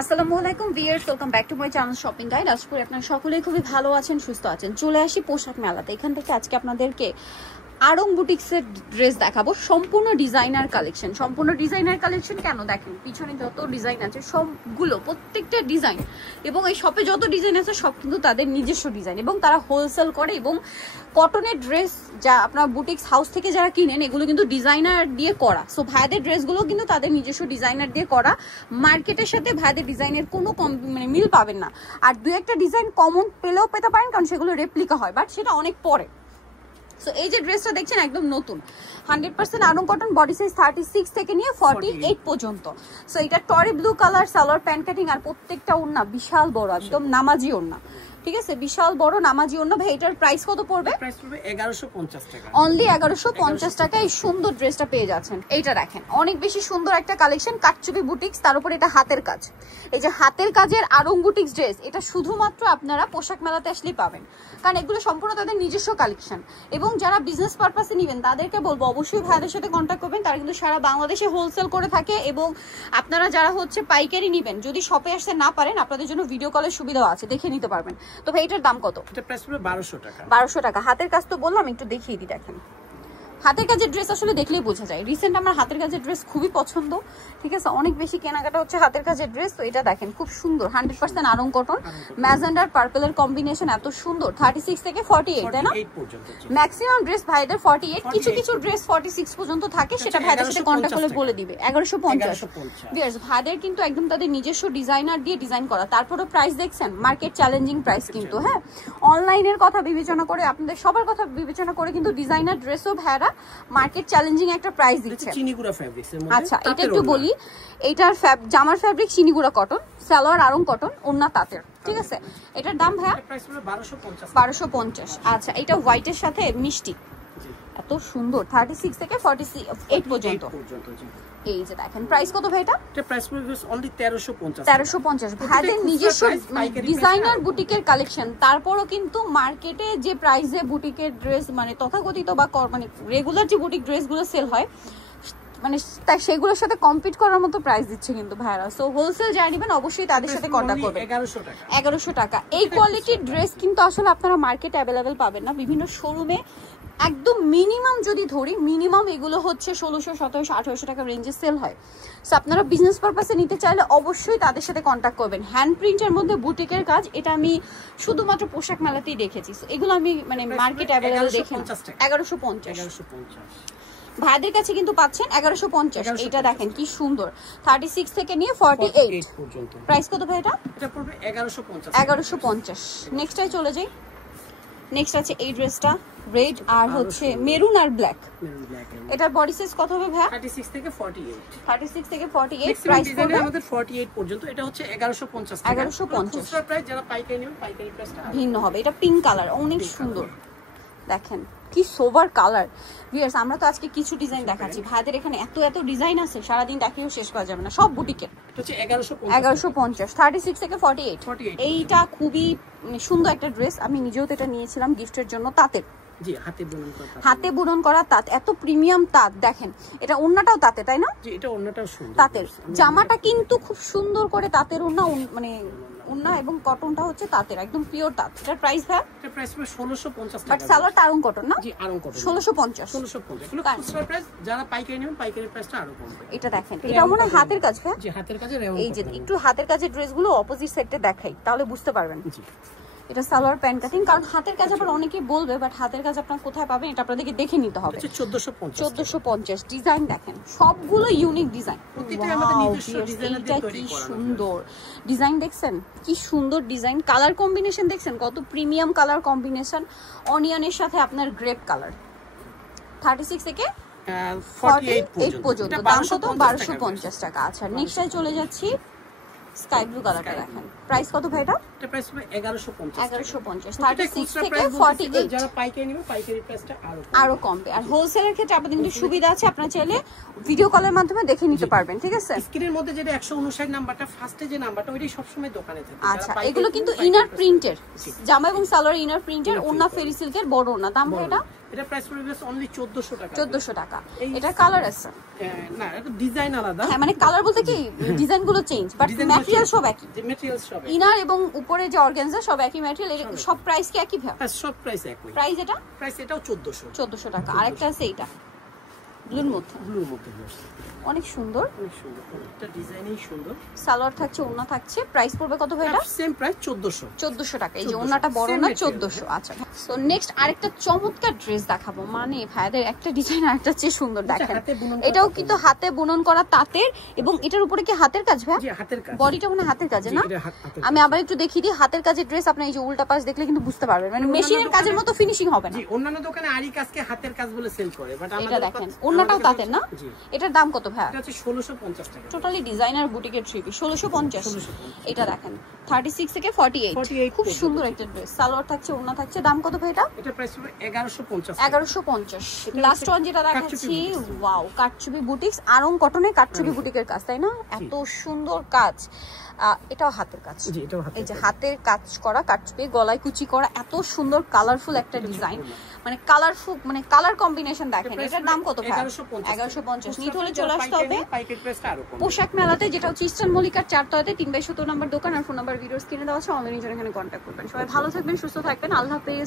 আসসালামু আলাইকুম viewers, welcome back to my channel shopping guide. আশা করি আপনারা সকলেই খুবই ভালো আছেন, সুস্থ আছেন। চলে আসি পোশাক মেলাতে। এখান থেকে আজকে আপনাদেরকে আড়ং বুটিক্সের ড্রেস দেখাবো, সম্পূর্ণ ডিজাইনার কালেকশন। সম্পূর্ণ ডিজাইনার কালেকশন কেন দেখেন, পিছনে যত ডিজাইন আছে সবগুলো প্রত্যেকটা ডিজাইন, এবং এই শপে যত ডিজাইন আছে সব কিন্তু তাদের নিজস্ব ডিজাইন, এবং তারা হোলসেল করে। এবং কটনের ড্রেস যা আপনার বুটিক্স হাউস থেকে যারা কিনেন এগুলো কিন্তু ডিজাইনার দিয়ে করা। সো ভাইদের ড্রেসগুলো কিন্তু তাদের নিজস্ব ডিজাইনার দিয়ে করা। মার্কেটের সাথে ভাইদের ডিজাইনের কোনো মিল পাবেন না। আর দু একটা ডিজাইন কমন পেলেও পেতে পারেন, কারণ সেগুলো রেপ্লিকা হয়, বাট সেটা অনেক পরে। সো এই যে ড্রেসটা দেখছেন একদম নতুন 100% আড়ং কটন, বডি সাইজ 36 থেকে নিয়ে 48 পর্যন্ত। সো এটা টরি blue colour, salwar pant cutting, আর প্রত্যেকটা ওড়না বিশাল বড়, একদম নামাজি ওড়না। ঠিক আছে, বিশাল বড় নামাজি ওড়না। ভাই এটার প্রাইস কত পড়বে? প্রাইস পড়বে 1150 টাকা, অনলি 1150 টাকা এই সুন্দর ড্রেসটা পেয়ে যাচ্ছেন। এইটা দেখেন অনেক বেশি সুন্দর একটা কালেকশন, কাটচুপি বুটিক্স, তার উপর এটা হাতের কাজ। এই যে হাতের কাজের আড়ং বুটিক্স ড্রেস, এটা শুধুমাত্র আপনারা পোশাক মেলাতে আসলেই পাবেন, কারণ এগুলো সম্পূর্ণ তাদের নিজস্ব কালেকশন। এবং যারা বিজনেস পারপাসে নেবেন তাদেরকে বলবো অবশ্যই ভাইদের সাথে কন্ট্যাক্ট করবেন, তারা কিন্তু সারা বাংলাদেশে হোলসেল করে থাকে। এবং আপনারা যারা হচ্ছে পাইকারি নেবেন, যদি শপে আসতে না পারেন আপনাদের জন্য ভিডিও কলের সুবিধাও আছে, দেখে নিতে পারবেন। তো ভাই এটার দাম কত? এটা প্রাইস পড়বে 1200 টাকা। 1200 টাকা। হাতের কাজ তো বললাম, একটু দেখিয়ে দিই। দেখেন হাতের কাজের ড্রেস আসলে দেখলেই বোঝা যায়। রিসেন্ট আমার হাতের কাজের ড্রেস খুবই পছন্দ, ঠিক আছে, অনেক বেশি কেনাকাটা হচ্ছে হাতের কাজের ড্রেস। তো এটা দেখেন খুব সুন্দর 100% আড়ং কটন, ম্যাজেন্ডার পার্পলের কম্বিনেশন এত সুন্দর। 36 থেকে 48 তাই না? ম্যাক্সিমাম ড্রেস ভাইদের 48, কিছু কিছু ড্রেস 46 পর্যন্ত থাকে, সেটা ভাইদের সাথে কন্ট্যাক্ট করে বলে দিবে। 1150। ভিউয়ার্স ভাইদের কিন্তু একদম তাদের নিজস্ব ডিজাইনার দিয়ে ডিজাইন করা, তারপরে প্রাইস দেখছেন মার্কেট চ্যালেঞ্জিং প্রাইস কিন্তু। হ্যাঁ, অনলাইনের কথা বিবেচনা করে, আপনাদের সবার কথা বিবেচনা করে কিন্তু ডিজাইনার ড্রেসও ভাইরা মার্কেট চ্যালেঞ্জিং একটা প্রাইস দিচ্ছে। চিনিগুড়া ফেব্রিক্সের মধ্যে। আচ্ছা, এটা একটু বলি, এটার জামার ফেব্রিক চিনিগুড়া কটন, সালোয়ার আড়ং কটন, ওড়না তাঁতের। ঠিক আছে, এটার দাম ভাইয়া প্রাইস হলো 1250। 1250। আচ্ছা, এটা হোয়াইটের সাথে মিষ্টি, এত সুন্দর। 36 থেকে 48 পর্যন্ত। এই যে দেখেন প্রাইস কত ভাই? এটা প্রাইস পড়বে অনলি 1350। 1350। ভাইদের নিজস্ব ডিজাইনার বুটিকের কালেকশন, তারপরও কিন্তু মার্কেটে যে প্রাইসে বুটিকের ড্রেস মানে তথাকথিত বা মানে রেগুলার যে বুটিক ড্রেসগুলো সেল হয়, মানে সেগুলোর সাথে কম্পিট করার মতো প্রাইস দিচ্ছে কিন্তু ভাইরা। সো হোলসেল যারা নেবেন অবশ্যই তাদের সাথে কন্ট্যাক্ট করবেন। 1100 টাকা। এই কোয়ালিটির ড্রেস কিন্তু আসলে আপনারা মার্কেটে অ্যাভেলেবেল পাবেন না, বিভিন্ন শোরুমে একদম মিনিমাম যদি ধরি, মিনিমাম এগুলো হচ্ছে 1600, 1700, 1800 টাকা রেঞ্জে সেল হয়। সো আপনারা বিজনেস পারপাসে নিতে চাইলে অবশ্যই তাদের সাথে কন্ট্যাক্ট করবেন। হ্যান্ড প্রিন্টের মধ্যে বুটিকের কাজ, এটা আমি শুধুমাত্র পোশাক মেলাতেই দেখেছি। সো এগুলো আমি মানে মার্কেট অ্যাভেলেবেল দেখি না। 1150। ভাইদের কাছে কিন্তু পাচ্ছেন 1150। এটা দেখেন কি সুন্দর, 36 থেকে নিয়ে 48 পর্যন্ত। প্রাইস কত ভাই এটা? এটা পড়বে 1150। 1150। নেক্সটে চলে যাই। নেক্সট আছে এই ড্রেসটা, রেড আর হচ্ছে মেরুন আর ব্ল্যাক। এটার বডি সাইজ কত হবে ভাই? 36 থেকে 48। 36 থেকে 48 প্রাইস পড়বে আমাদের 48 পর্যন্ত। এটা হচ্ছে 1150 টাকা। 1150 খুচরা প্রাইস, যারা পাইকারি নেবেন পাইকারি প্রাইসটা ভিন্ন হবে। এটা পিঙ্ক কালার, অনেক সুন্দর। দেখেন কি সোবার কালার। ভিউয়ার্স আমরা তো আজকে কিছু ডিজাইন দেখাচ্ছি, ভাইদের এখানে এত এত ডিজাইন আছে, সারাদিন দেখিয়েও শেষ করা যাবে না, সব বুটিকের। এটা হচ্ছে 1150। 36 থেকে 48। এইটা খুবই সুন্দর একটা ড্রেস, আমি নিজেও তো এটা নিয়েছিলাম গিফটের জন্য। তাঁতের, জি, হাতে বুনন করা তাঁত, এত প্রিমিয়াম তাঁত। দেখেন এটা ওড়নাটাও তাঁতে, তাই না? জি, এটা ওড়নাটাও সুন্দর তাঁতের। জামাটা কিন্তু খুব সুন্দর করে তাঁতের ওড়না, মানে ওড়না এবং কটনটা হচ্ছে তাঁতের, একদম পিওর তাঁত। এটার প্রাইস ভাই? এটা প্রাইস হবে 1650 টাকা। বাট সালোয়ারটা আড়ং কটন না? জি, আড়ং কটন। 1650। 1650। এগুলো খুচরা প্রাইস, যারা পাইকারি নেবেন পাইকারি প্রাইসটা আরো কমবে। এটা দেখেন, এটা মনে হয় হাতের কাজ ভাই? জি, হাতের কাজে রেওয়ান। এই যে একটু হাতের কাজের ড্রেসগুলো অপোজিট সাইডে দেখাই, তাহলে বুঝতে পারবেন। জি, এটা সালোয়ার প্যান্ট কাটিং, কারণ হাতের কাজ আবার অনেকেই বলবে, বাট হাতের কাজ আপনারা কোথায় পাবেন এটা আপনাদেরকে দেখে নিতে হবে। 1450। ডিজাইন দেখেন সবগুলো ইউনিক ডিজাইন, প্রত্যেকটা আমাদের নিজস্ব ডিজাইনার দিয়ে তৈরি করা। কি সুন্দর ডিজাইন দেখছেন, কি সুন্দর ডিজাইন। কালার কম্বিনেশন দেখছেন কত প্রিমিয়াম কালার কম্বিনেশন, অনিয়নের সাথে আপনার গ্রেপ কালার। 36 থেকে 48 পর্যন্ত। দাম কত? 1250 টাকা। আচ্ছা, নেক্সটে চলে যাচ্ছি। স্কাই ব্লু কালারটা দেখেন, প্রাইস কত ভাই এটা? এটা প্রাইস হবে 1150। 1150। 36 থেকে 48। যারা পাইকারি নেবেন পাইকারি প্রাইসটা আরো কমবে। আর হোলসেলের ক্ষেত্রে আপনাদের কিন্তু সুবিধা আছে, আপনারা চাইলে ভিডিও কলের মাধ্যমে দেখে নিতে পারবেন। ঠিক আছে, স্ক্রিনের মধ্যে যেটা 159 নাম্বারটা, ফার্স্টে যে নাম্বারটা, ওইটাই সব সময় দোকানে থাকে। আচ্ছা, এগুলো কিন্তু ইনার প্রিন্টের জামা এবং সালোয়ার, ইনার প্রিন্টের, ওড়না ফেরি সিল্কের বড় ওড়না। দাম ভাই এটা এটা প্রাইস পড়বে অনলি 1400 টাকা। 1400 টাকা। এটা কালার আছে না, এটা ডিজাইন আলাদা। হ্যাঁ মানে কালার বলতে কি ডিজাইন গুলো চেঞ্জ, বাট ম্যাটেরিয়াল সব একই। ম্যাটেরিয়াল সব একই, ইনার এবং উপরে যে অর্গানজা সব একই ম্যাটেরিয়াল। সব প্রাইস কি একই ভাবে? হ্যাঁ, সব প্রাইস একই। প্রাইস এটাও 1400 টাকা। আরেকটা আছে এইটা ব্লুর মধ্যে অনেক সুন্দর, এটা ডিজাইনই সুন্দর। সালোয়ার থাকছে, ওড়না থাকছে। প্রাইস পড়বে কত ভাই এটা? সেম প্রাইস 1400 টাকা। এই যে ওড়নাটা বড় না 1400। আচ্ছা, সো নেক্সট আরেকটা চমৎকার ড্রেস দেখাবো। মানে ভাইদের একটা ডিজাইন আরেকটা চেয়ে সুন্দর। দেখেন এটাও কিন্তু হাতে বুনন করা তাঁতের, এবং এটার উপরে কি হাতের কাজ ভাই? জি, হাতের কাজ। বডিটা মানে হাতের কাজে না? আমি আবার একটু দেখিয়ে দিই হাতের কাজের ড্রেস। আপনি এই যে উল্টা পাশ দেখলে কিন্তু বুঝতে পারবেন, মানে মেশিনের কাজের মতো ফিনিশিং হবে না। জি, অন্যান্য দোকানে আরি কাজকে হাতের কাজ বলে সেল করে, বাট এটা দেখেন ওড়নাটাও তাঁতের না? এটার দাম কত ভাই? এটা হচ্ছে 1650 টাকা। টোটালি ডিজাইনার বুটিকের থ্রি-পিস 1650। এটা দেখেন 36 থেকে 48। খুব সুন্দর একটা ড্রেস। সালোয়ার থাকছে, ওড়না থাকছে। দাম কত ভাই এটা? এটা প্রাইস হবে 1150। 1150। লাস্ট ওয়ান যেটা দেখাচ্ছি, ওয়াও, কাটচুপি বুটিক্স, আরং কটনে কাটচুপি বুটিকের কাজ, তাই না? এত সুন্দর কাজ। এটাও হাতের কাজ। জি, এটাও এই যে হাতের কাজ করা কাটচুপি, গলায় কুচি করা, এত সুন্দর কালারফুল একটা ডিজাইন, মানে কালারফুল, মানে কালার কম্বিনেশন দেখেন। এটার দাম কত ভাই? 1150। নিতে হলে চলে আসতে হবে পোশাক মেলাতে, যেটা হচ্ছে ইস্টার্ন মল্লিকার 4 তলাতে 3/17 নম্বর দোকান। আর ফোন নাম্বার ভিডিও স্ক্রিনে দেওয়া আছে, অনলাইনে জন্য এখানে কন্ট্যাক্ট করবেন। সবাই ভালো থাকবেন, সুস্থ থাকবেন, আল্লাহ হাফেজ।